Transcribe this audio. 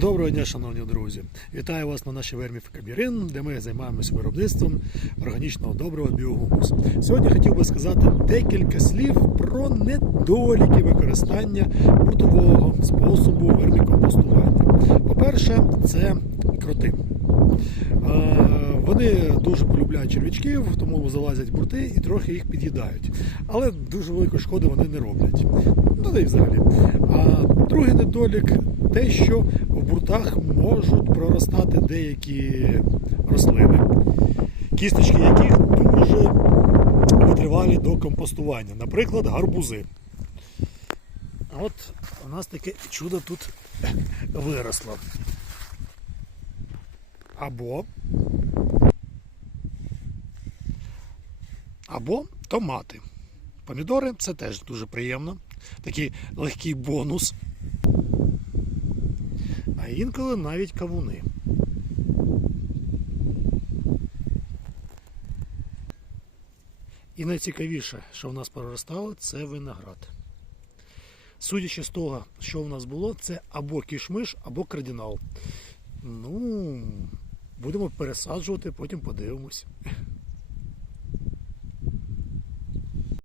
Доброго дня, шановні друзі! Вітаю вас на нашій фермі Фекабірин, де ми займаємося виробництвом органічного добрива біогумус. Сьогодні хотів би сказати декілька слів про недоліки використання бортового способу вермікомпостування. По-перше, це кроти. Е, Вони дуже полюбляють черв'ячків, тому залазять бурти і трохи їх під'їдають. Але дуже великої шкоди вони не роблять. Ну й взагалі. А другий недолік те, що в буртах можуть проростати деякі рослини, кісточки яких дуже витривалі до компостування. Наприклад, гарбузи. От у нас таке чудо тут виросло. Або або томати. Помідори це теж дуже приємно. Такий легкий бонус. А інколи навіть кавуни. І найцікавіше, що в нас проростало, це виноград. Судячи з того, що в нас було, це або кішмиш, або кардинал. Ну, будемо пересаджувати, потім подивимось.